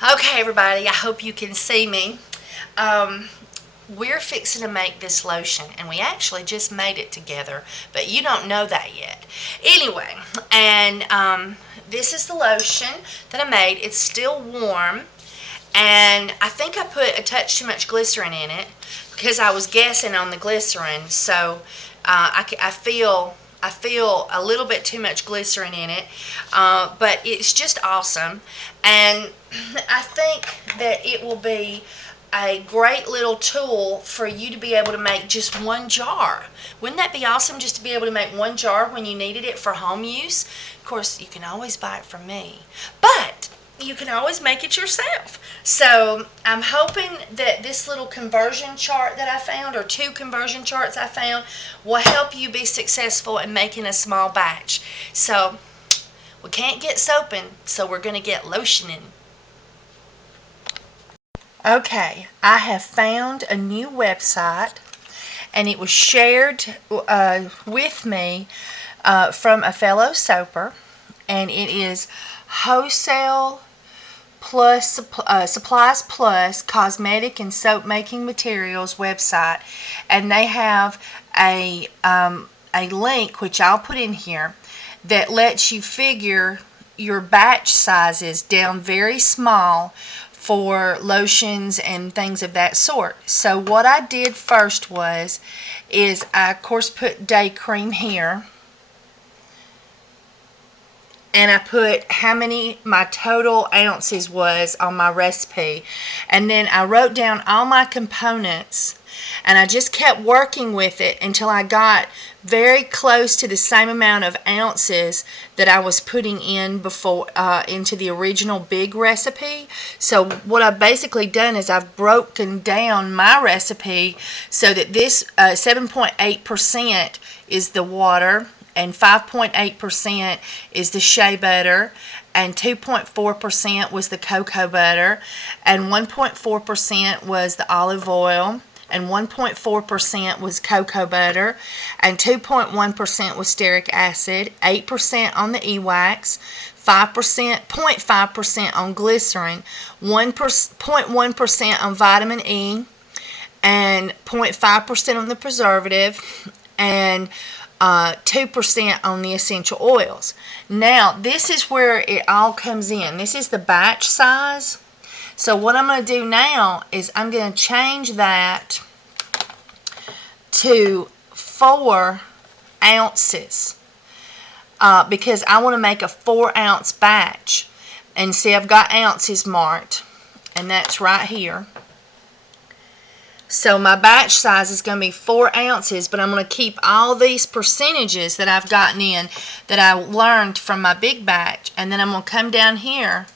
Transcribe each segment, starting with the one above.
Okay, everybody, I hope you can see me. Um, we're fixing to make this lotion, and we actually just made it together, but you don't know that yet. Anyway, and this is the lotion that I made. It's still warm, and I think I put a touch too much glycerin in it because I was guessing on the glycerin. So I feel a little bit too much glycerin in it, but it's just awesome, and I think that it will be a great little tool for you to be able to make just one jar. Wouldn't that be awesome, just to be able to make one jar when you needed it for home use? Of course, you can always buy it from me, but you can always make it yourself. So I'm hoping that this little conversion chart that I found, or two conversion charts I found, will help you be successful in making a small batch. So we can't get soaping, so we're going to get lotioning. Okay, I have found a new website, and it was shared with me from a fellow soaper, and it is Wholesale Plus Supplies Plus Cosmetic and Soap Making Materials website, and they have a link, which I'll put in here, that lets you figure your batch sizes down very small for lotions and things of that sort. So what I did first is I of course put day cream here, and I put how many my total ounces was on my recipe, and then I wrote down all my components, and I just kept working with it until I got very close to the same amount of ounces that I was putting in before into the original big recipe. So what I've basically done is I've broken down my recipe so that this 7.8% is the water, and 5.8% is the shea butter, and 2.4% was the cocoa butter, and 1.4% was the olive oil, and 1.4% was cocoa butter, and 2.1% was stearic acid, 8% on the e-wax, 0.5% on glycerin, 0.1% on vitamin E, and 0.5% on the preservative, and 2% on the essential oils. Now, this is where it all comes in. This is the batch size. So what I'm going to do now is I'm going to change that to 4 ounces because I want to make a 4-ounce batch. And see, I've got ounces marked, and that's right here. So my batch size is going to be 4 ounces, but I'm going to keep all these percentages that I've gotten in that I learned from my big batch, and then I'm going to come down here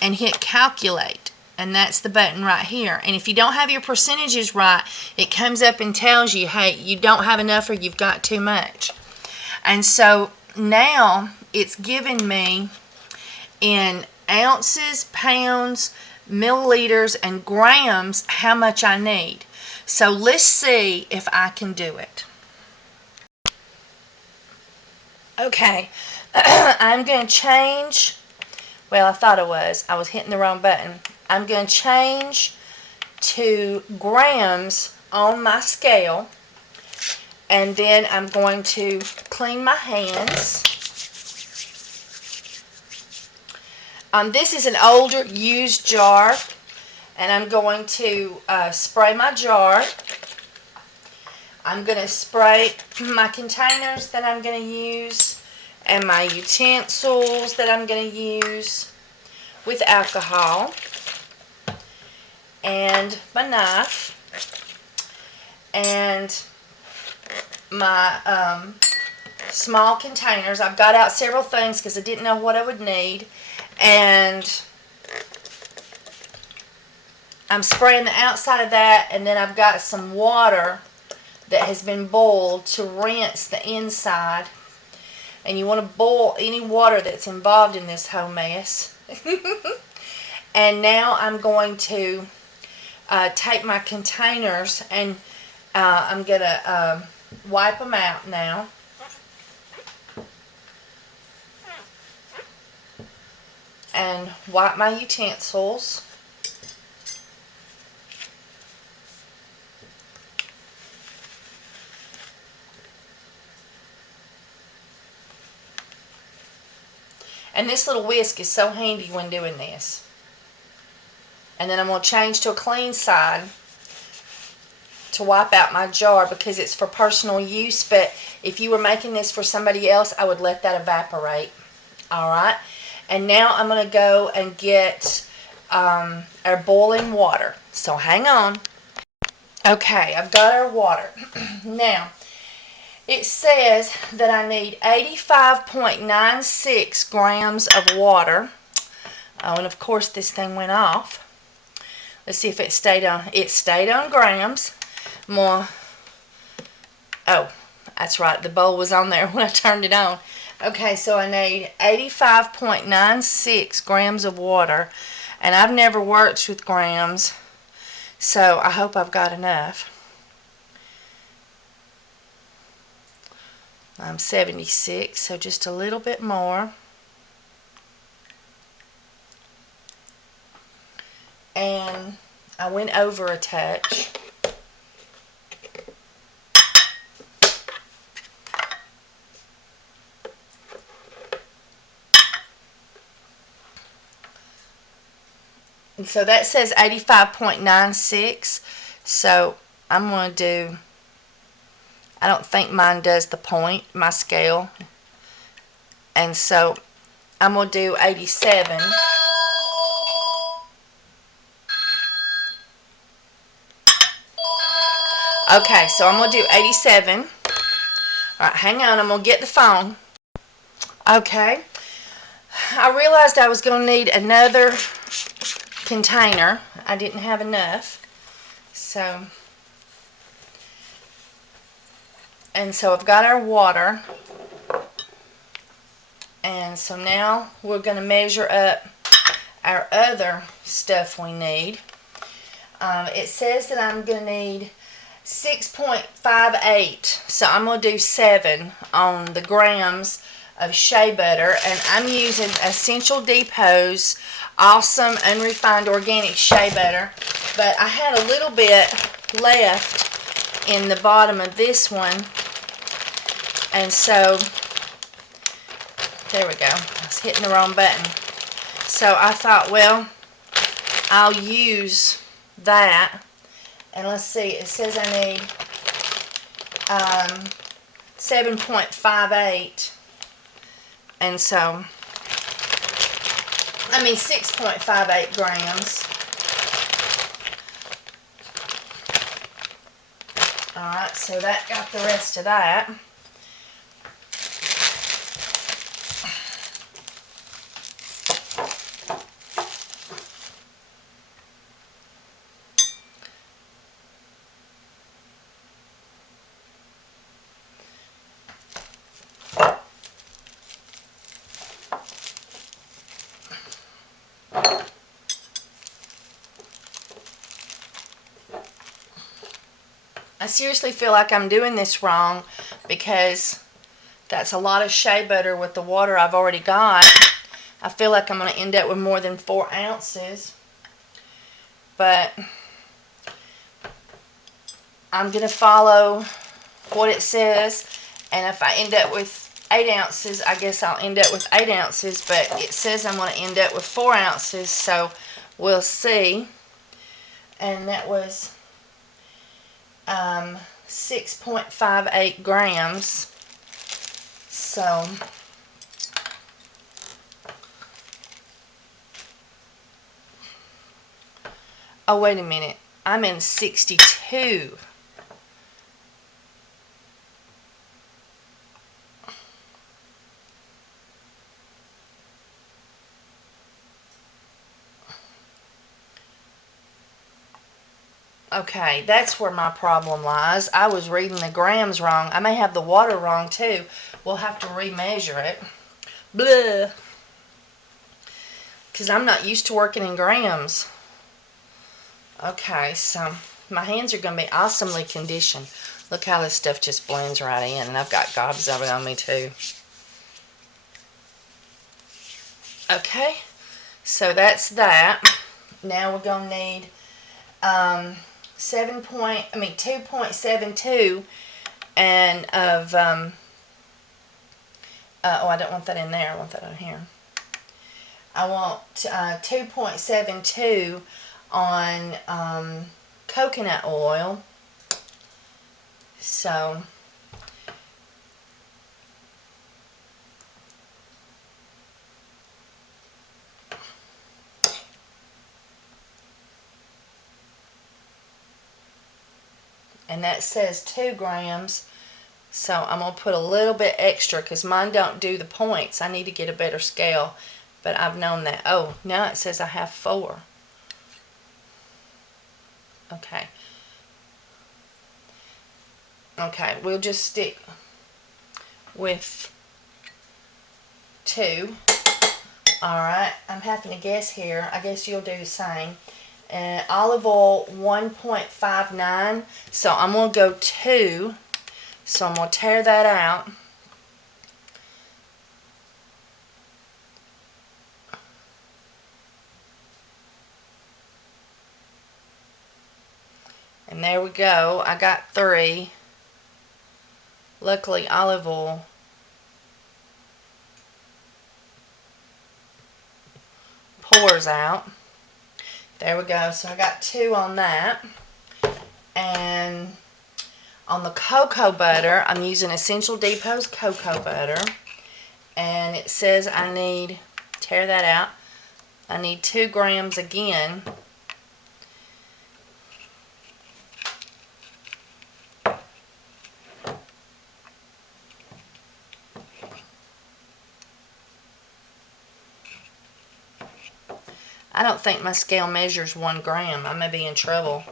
and hit calculate, and that's the button right here. And if you don't have your percentages right, it comes up and tells you, hey, you don't have enough or you've got too much. And so now it's giving me in ounces, pounds, milliliters, and grams how much I need. So let's see if I can do it. Okay, I'm going to change. Well, I thought I was hitting the wrong button. I'm going to change to grams on my scale, and then I'm going to clean my hands. This is an older used jar, and I'm going to spray my jar. I'm going to spray my containers that I'm going to use and my utensils that I'm going to use with alcohol, and my knife, and my small containers. I've got out several things because I didn't know what I would need, and I'm spraying the outside of that, and then I've got some water that has been boiled to rinse the inside. And you want to boil any water that's involved in this whole mess. And now I'm going to take my containers, and I'm going to wipe them out now. and wipe my utensils. And this little whisk is so handy when doing this. And then I'm going to change to a clean side to wipe out my jar because it's for personal use. But if you were making this for somebody else, I would let that evaporate. Alright. And now I'm going to go and get our boiling water. So hang on. Okay, I've got our water. Now, it says that I need 85.96 grams of water. Oh, and of course this thing went off. Let's see if it stayed on. It stayed on grams. More. Oh, that's right. The bowl was on there when I turned it on. Okay, so I need 85.96 grams of water. And I've never worked with grams, so I hope I've got enough. I'm 76, so just a little bit more. And I went over a touch. And so that says 85.96. So I'm going to do, I don't think mine does the point, my scale. And so I'm going to do 87. Okay, so I'm going to do 87. All right, hang on. I'm going to get the phone. Okay. I realized I was going to need another container. I didn't have enough. So I've got our water. And so now we're going to measure up our other stuff we need. It says that I'm going to need 6.58, so I'm going to do 7 on the grams of shea butter, and I'm using Essential Depot's awesome unrefined organic shea butter, but I had a little bit left in the bottom of this one, and so there we go. I was hitting the wrong button. So I thought, well, I'll use that. And let's see, it says I need 7.58. And so, 6.58 grams. Alright, so that got the rest of that. I seriously feel like I'm doing this wrong because that's a lot of shea butter with the water I've already got. I feel like I'm going to end up with more than 4 ounces. But I'm going to follow what it says. And if I end up with 8 ounces, I guess I'll end up with 8 ounces. But it says I'm going to end up with 4 ounces. So we'll see. And that was 6.58 grams. So oh, wait a minute. I'm in 62. Okay, that's where my problem lies. I was reading the grams wrong. I may have the water wrong too. We'll have to remeasure it. Blah. Because I'm not used to working in grams. Okay, so my hands are going to be awesomely conditioned. Look how this stuff just blends right in. And I've got gobs of it on me too. Okay, So that's that. Now we're going to need 2.72 and of oh, I don't want that in there. I want that on here. I want 2.72 on coconut oil. So and that says 2 grams. So I'm going to put a little bit extra because mine don't do the points. I need to get a better scale. But I've known that. Oh, now it says I have 4. Okay. Okay, we'll just stick with 2. Alright, I'm having to guess here. I guess you'll do the same. And olive oil, 1.59. So I'm going to go 2. So I'm going to tear that out. And there we go. I got 3. Luckily, olive oil pours out. There we go. So I got 2 on that. And on the cocoa butter, I'm using Essential Depot's cocoa butter. And it says I need, tear that out, I need 2 grams again. I don't think my scale measures 1 gram. I may be in trouble.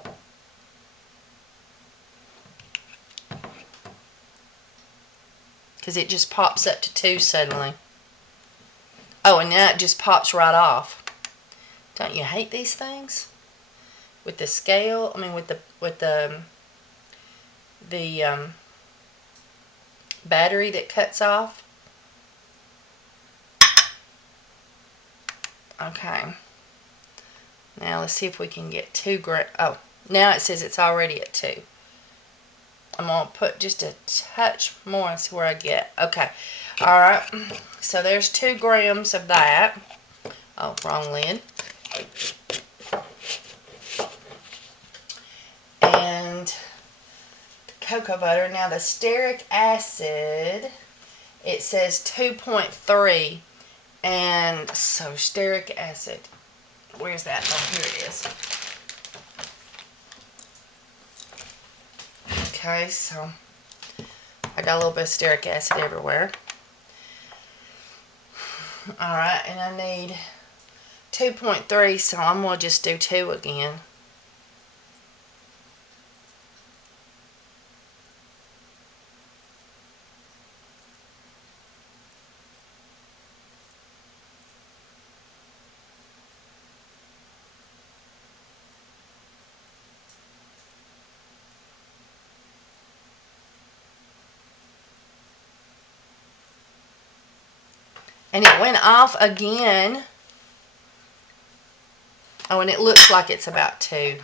Because it just pops up to 2 suddenly. Oh, and now it just pops right off. Don't you hate these things? With the scale, I mean with the battery that cuts off. Okay. Now let's see if we can get 2 grams. Oh, now it says it's already at 2. I'm going to put just a touch more and see where I get. Okay. Alright. So there's 2 grams of that. Oh, wrong lid. And the cocoa butter. Now the stearic acid, it says 2.3. And so stearic acid. Where's that? Oh, here it is. Okay, so I got a little bit of stearic acid everywhere. Alright, and I need 2.3, so I'm going to just do 2 again. And it went off again. Oh, and it looks like it's about 2.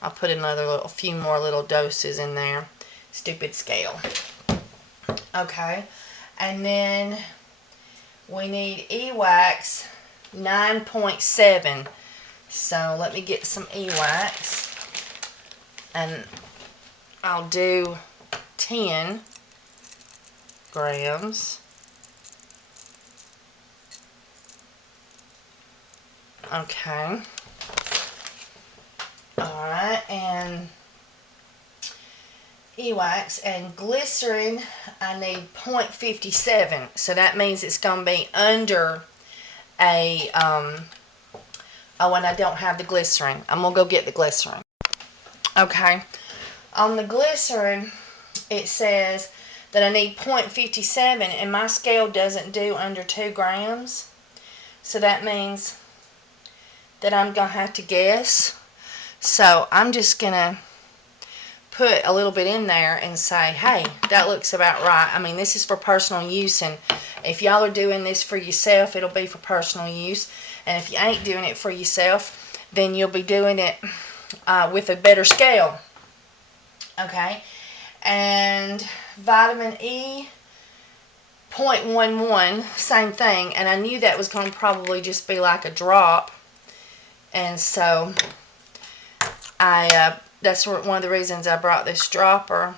I'll put a few more little doses in there. Stupid scale. Okay. And then we need E-wax 9.7. So let me get some E-wax. And I'll do 10 grams. Okay. Alright, and E-wax and glycerin, I need 0.57. So that means it's going to be under a, oh, and I don't have the glycerin. I'm going to go get the glycerin. Okay. On the glycerin, it says that I need 0.57, and my scale doesn't do under 2 grams. So that means that I'm going to have to guess. So I'm just going to put a little bit in there and say, hey, that looks about right. I mean, this is for personal use, and if y'all are doing this for yourself, it'll be for personal use. And if you ain't doing it for yourself, then you'll be doing it with a better scale. Okay, and vitamin E, 0.11, same thing. And I knew that was going to probably just be like a drop, and so that's one of the reasons I brought this dropper.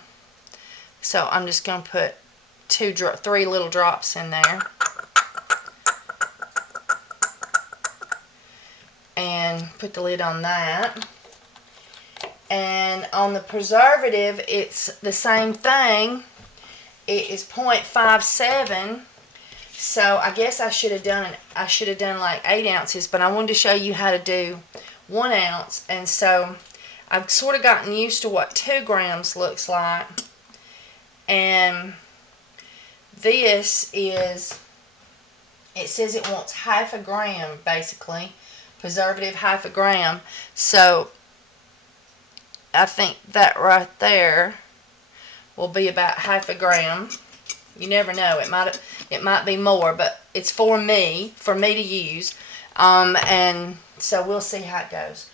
So I'm just going to put 3 little drops in there. And put the lid on that. And on the preservative, it's the same thing. It is 0.57. So I guess I should have done like 8 ounces, but I wanted to show you how to do 1 ounce. And so I've sort of gotten used to what 2 grams looks like. And this is, it says it wants half a gram, basically. Preservative, half a gram. So I think that right there will be about half a gram. You never know. It might be more, but it's for me to use. And so we'll see how it goes.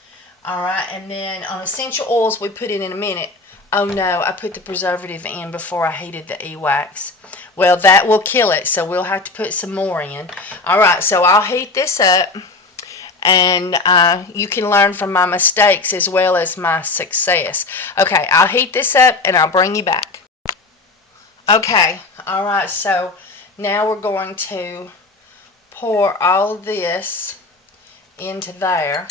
Alright, and then on essential oils, we put it in a minute. Oh no, I put the preservative in before I heated the e-wax. Well, that will kill it, so we'll have to put some more in. Alright, so I'll heat this up, and you can learn from my mistakes as well as my success. Okay, I'll heat this up, and I'll bring you back. Okay, alright, so now we're going to pour all of this into there.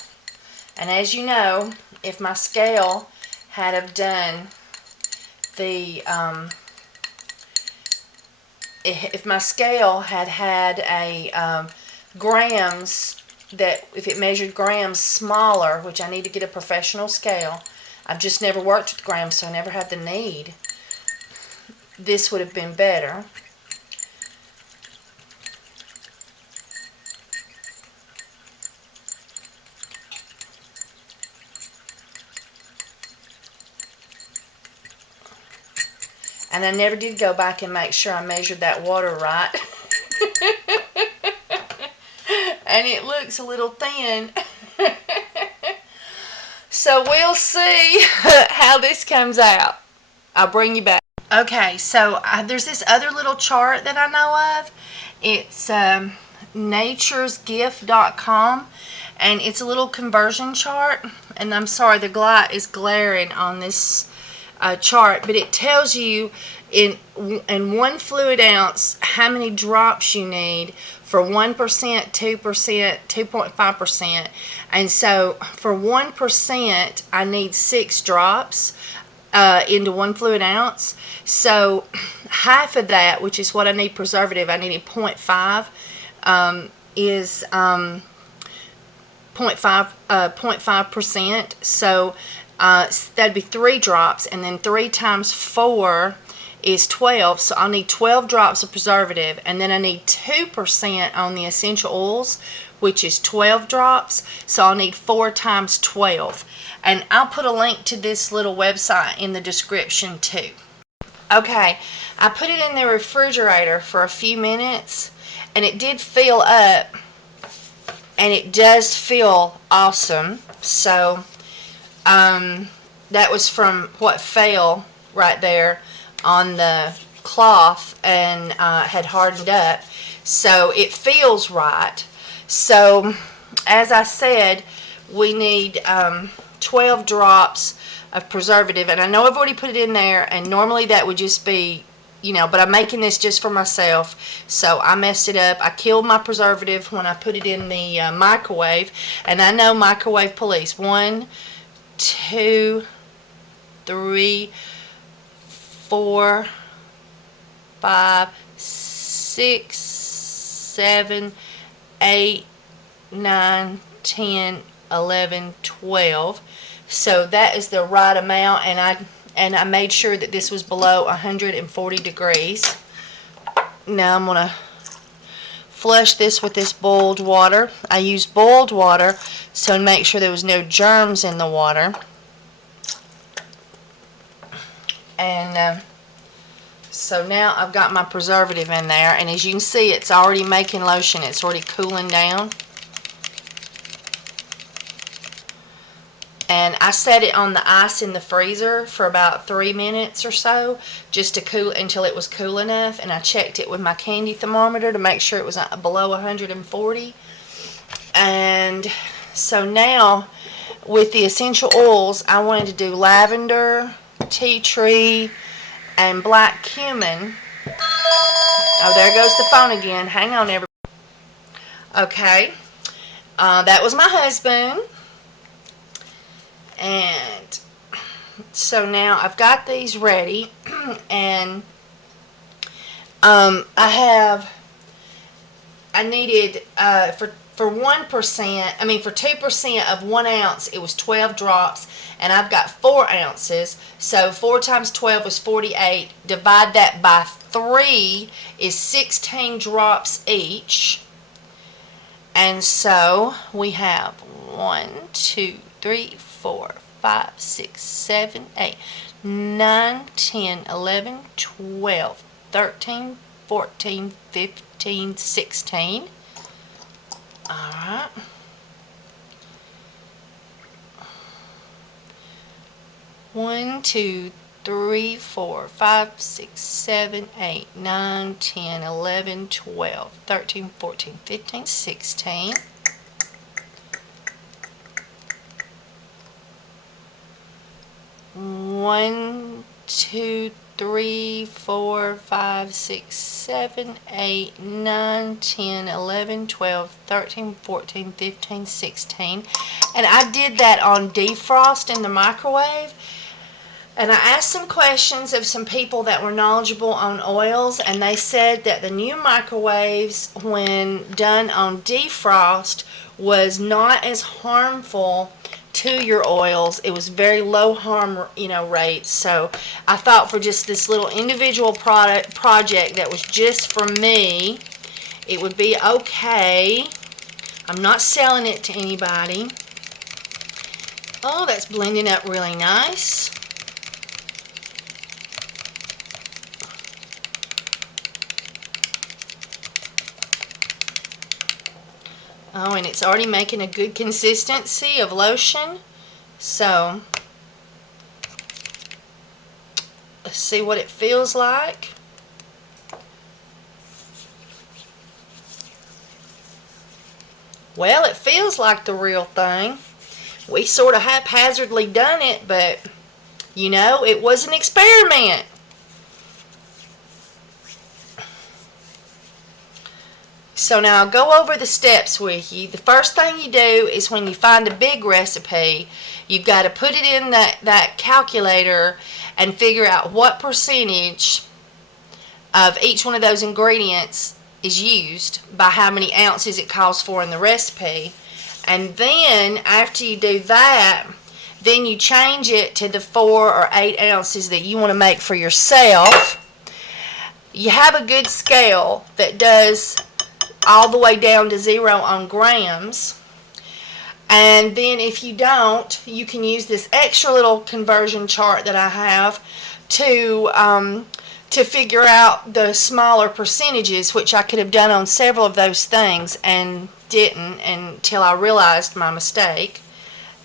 And as you know, if my scale had have done the, if my scale had a grams, that if it measured grams smaller, which I need to get a professional scale, I've just never worked with grams, so I never had the need, this would have been better. And I never did go back and make sure I measured that water right. And it looks a little thin. So we'll see how this comes out. I'll bring you back. Okay, so there's this other little chart that I know of. It's naturesgift.com, and it's a little conversion chart. And I'm sorry, the light is glaring on this chart, but it tells you in 1 fluid ounce how many drops you need for 1%, 2%, 2.5%. And so for 1%, I need 6 drops into 1 fluid ounce. So half of that, which is what I need preservative, I needed 0.5, is 0.5%. So that'd be 3 drops, and then 3 times 4 is 12, so I'll need 12 drops of preservative, and then I need 2% on the essential oils, which is 12 drops, so I'll need 4 times 12. And I'll put a link to this little website in the description too. Okay, I put it in the refrigerator for a few minutes, and it did fill up, and it does feel awesome. So that was from what fell right there on the cloth and had hardened up. So it feels right. So as I said, we need 12 drops of preservative, and I know I've already put it in there, and normally that would just be, you know, but I'm making this just for myself, so I messed it up. I killed my preservative when I put it in the microwave, and I know microwave police. 1, 2, 3, 4, 5, 6, 7, 8, 9, 10, 11, 12. So that is the right amount, and I made sure that this was below 140 degrees. Now I'm gonna flush this with this boiled water. I used boiled water so to make sure there was no germs in the water. And so now I've got my preservative in there, and as you can see, it's already making lotion. It's already cooling down. And I set it on the ice in the freezer for about 3 minutes or so, just to cool until it was cool enough. And I checked it with my candy thermometer to make sure it was below 140. And so now, with the essential oils, I wanted to do lavender, tea tree, and black cumin. Oh, there goes the phone again. Hang on, everybody. Okay, that was my husband. And so now I've got these ready, and I needed for 1%, I mean for 2% of 1 ounce, it was 12 drops, and I've got 4 ounces, so 4 times 12 was 48. Divide that by 3 is 16 drops each. And so we have 1, 2, 3, 4, 5, 6, 7, 8, 9, 10, 11, 12, 13, 14, 15, 16. Alright. One, 2, 3, 4, 5, 6, 7, 8, 9, 10, 11, 12, 13, 14, 15, 16. One, 2, 3, 4, 5, 6, 7, 8, 9, 10, 11, 12, 13, 14, 15, 16. And I did that on defrost in the microwave. And I asked some questions of some people that were knowledgeable on oils, and they said that the new microwaves, when done on defrost, was not as harmful to your oils. It was very low harm, rates. So I thought for just this little individual project that was just for me, it would be okay. I'm not selling it to anybody. Oh, that's blending up really nice. Oh, and it's already making a good consistency of lotion. So, let's see what it feels like. Well, it feels like the real thing. We sort of haphazardly done it, but, it was an experiment. So now I'll go over the steps with you. The first thing you do is when you find a big recipe, you've got to put it in that calculator and figure out what percentage of each one of those ingredients is used by how many ounces it calls for in the recipe. And then after you do that, then you change it to the 4 or 8 ounces that you want to make for yourself. You have a good scale that does all the way down to 0 on grams. And then if you don't, you can use this extra little conversion chart that I have to figure out the smaller percentages, which I could have done on several of those things and didn't until I realized my mistake.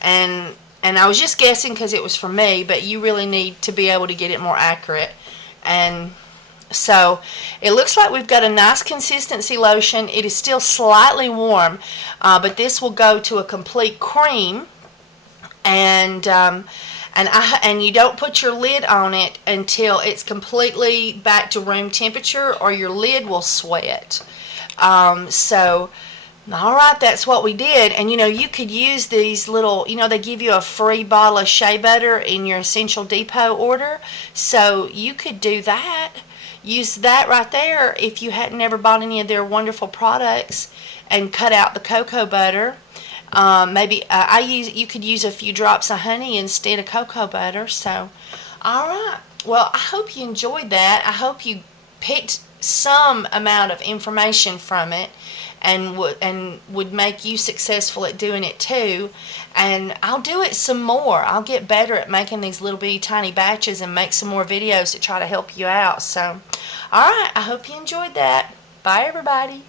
And I was just guessing because it was for me, but you really need to be able to get it more accurate. And so it looks like we've got a nice consistency lotion. It is still slightly warm, but this will go to a complete cream. And you don't put your lid on it until it's completely back to room temperature, or your lid will sweat. So, all right, that's what we did. And you could use these little, they give you a free bottle of shea butter in your Essential Depot order. So you could do that. Use that right there if you hadn't ever bought any of their wonderful products, and cut out the cocoa butter. Maybe you could use a few drops of honey instead of cocoa butter. So, all right. Well, I hope you enjoyed that. I hope you picked some amount of information from it, and would make you successful at doing it too. And I'll do it some more. I'll get better at making these little bitty tiny batches and make some more videos to try to help you out. So, alright, I hope you enjoyed that. Bye everybody.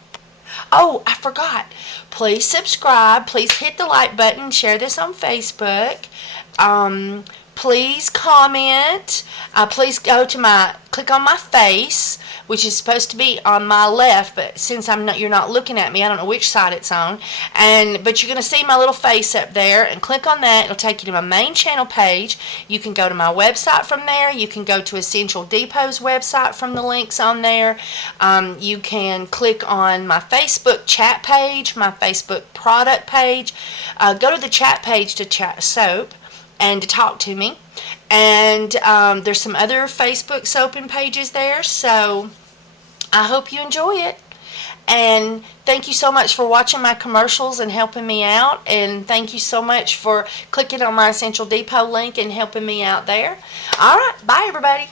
Oh, I forgot. Please subscribe. Please hit the like button. Share this on Facebook. Please comment. Please click on my face, which is supposed to be on my left, but since you're not looking at me, I don't know which side it's on. But you're going to see my little face up there, and click on that. It'll take you to my main channel page. You can go to my website from there. You can go to Essential Depot's website from the links on there. You can click on my Facebook chat page, my Facebook product page. Go to the chat page to chat soap and to talk to me. And there's some other Facebook soaping pages there, so I hope you enjoy it. And thank you so much for watching my commercials and helping me out. And thank you so much for clicking on my Essential Depot link and helping me out there. Alright, bye everybody.